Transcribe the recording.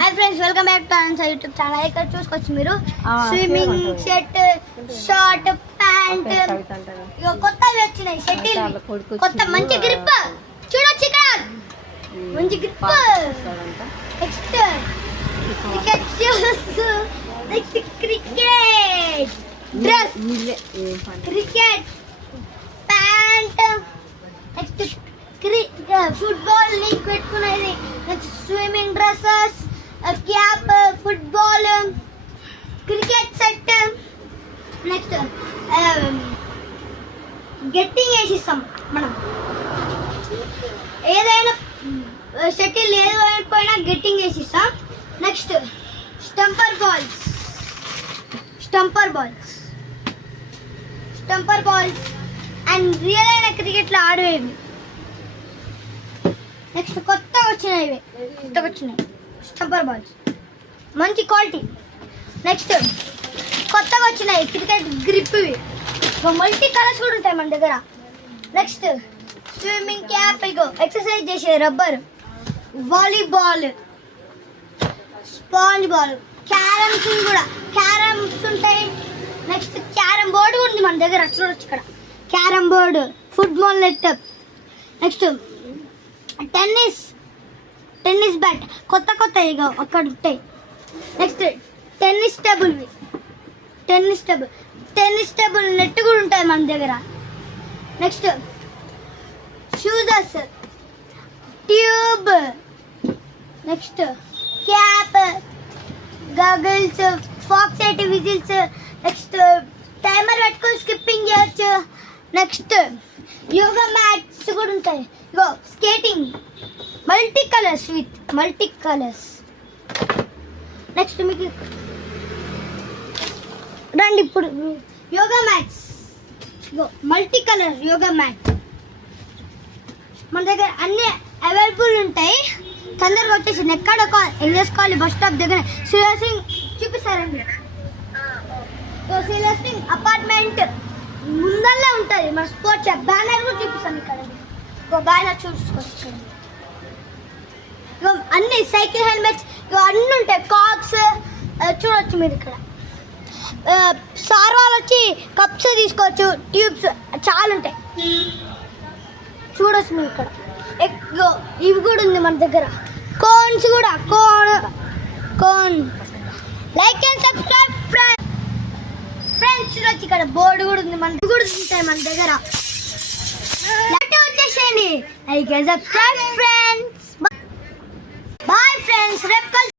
Hi friends, welcome back to answer YouTube channel. ఇక్కడ చూసుకోవచ్చు మీరు స్విమ్మింగ్ షర్ట్, షార్ట్ ప్యాంట్, ఇక కొత్తవి వచ్చినాయి షటిల్, కొత్త మంచి గ్రిప్ చూడొచ్చు ఇక్కడ, మంచి grip. Next cricket shoes, next cricket dress, cricket pant, next football link పెట్టుకునేది, next swimming dresses, cap, football, cricket set, next getting వేసిస్తాం మనం. ఏదైనా షటిల్ ఏదైనా గెట్టింగ్ వేసిస్తాం. Next stumper balls, stumper balls and real అయిన క్రికెట్లో ఆడేవి. నెక్స్ట్ కొత్తగా వచ్చినాయి స్టంపర్ బాల్స్, మంచి క్వాలిటీ. నెక్స్ట్ కొత్తగా వచ్చినాయి క్రికెట్ గ్రిప్, మల్టీ కలర్స్ కూడా ఉంటాయి మన దగ్గర. నెక్స్ట్ స్విమ్మింగ్ క్యాప్, ఇగో ఎక్సర్సైజ్ చేసే rubber, volleyball, sponge ball, carroms కూడా క్యారమ్స్ ఉంటాయి. నెక్స్ట్ క్యారమ్ బోర్డు ఉంది మన దగ్గర, చూడొచ్చు ఇక్కడ carrom board, football net. Next tennis bat, కొత్త ఇక అక్కడ ఉంటాయి. నెక్స్ట్ టెన్నిస్ టేబుల్ నెట్ కూడా ఉంటుంది మన దగ్గర. Next shoes, tube, next cap, goggles, fox eight whistles, next timer పెట్టుకొని స్కిప్పింగ్ చేయొచ్చు. నెక్స్ట్ యోగా మ్యాట్స్ కూడా ఉంటాయి. ఇగో స్కేటింగ్, మల్టీ కలర్స్. నెక్స్ట్ మీకు రండి ఇప్పుడు యోగా మ్యాట్స్, ఇగో మల్టీ కలర్ యోగా మ్యాట్ మన దగ్గర అన్ని అవైలబుల్ ఉంటాయి. తొందరగా వచ్చేసి ఎక్కడ ఏం చేసుకోవాలి, బస్ స్టాప్ దగ్గర శ్రీలక్ష్మి చూపిస్తారండి. శ్రీలక్ష్మి అపార్ట్మెంట్ ముందల్లే ఉంటుంది మన స్పోర్ట్స్ బ్యానర్ కూడా చూపిస్తాను. ఇక్కడ బ్యానర్ చూసుకోవచ్చు. అన్ని సైకిల్ హెల్మెట్స్ అన్నీ ఉంటాయి, కాక్స్ చూడొచ్చు మీరు ఇక్కడ. సార్ వాళ్ళు వచ్చి కప్స్ తీసుకోవచ్చు, ట్యూబ్స్ చాలా ఉంటాయి చూడొచ్చు మీరు ఇక్కడ. ఇవి కూడా ఉంది మన దగ్గర, కోన్స్ కూడా, cone like and subscribe friends. చూడొచ్చు ఇక్కడ బోర్డు కూడా ఉంది, మన కూడా ఉంటాయి మన దగ్గర. వచ్చేసేయండి, like and subscribe friends. Bye friends, రేపు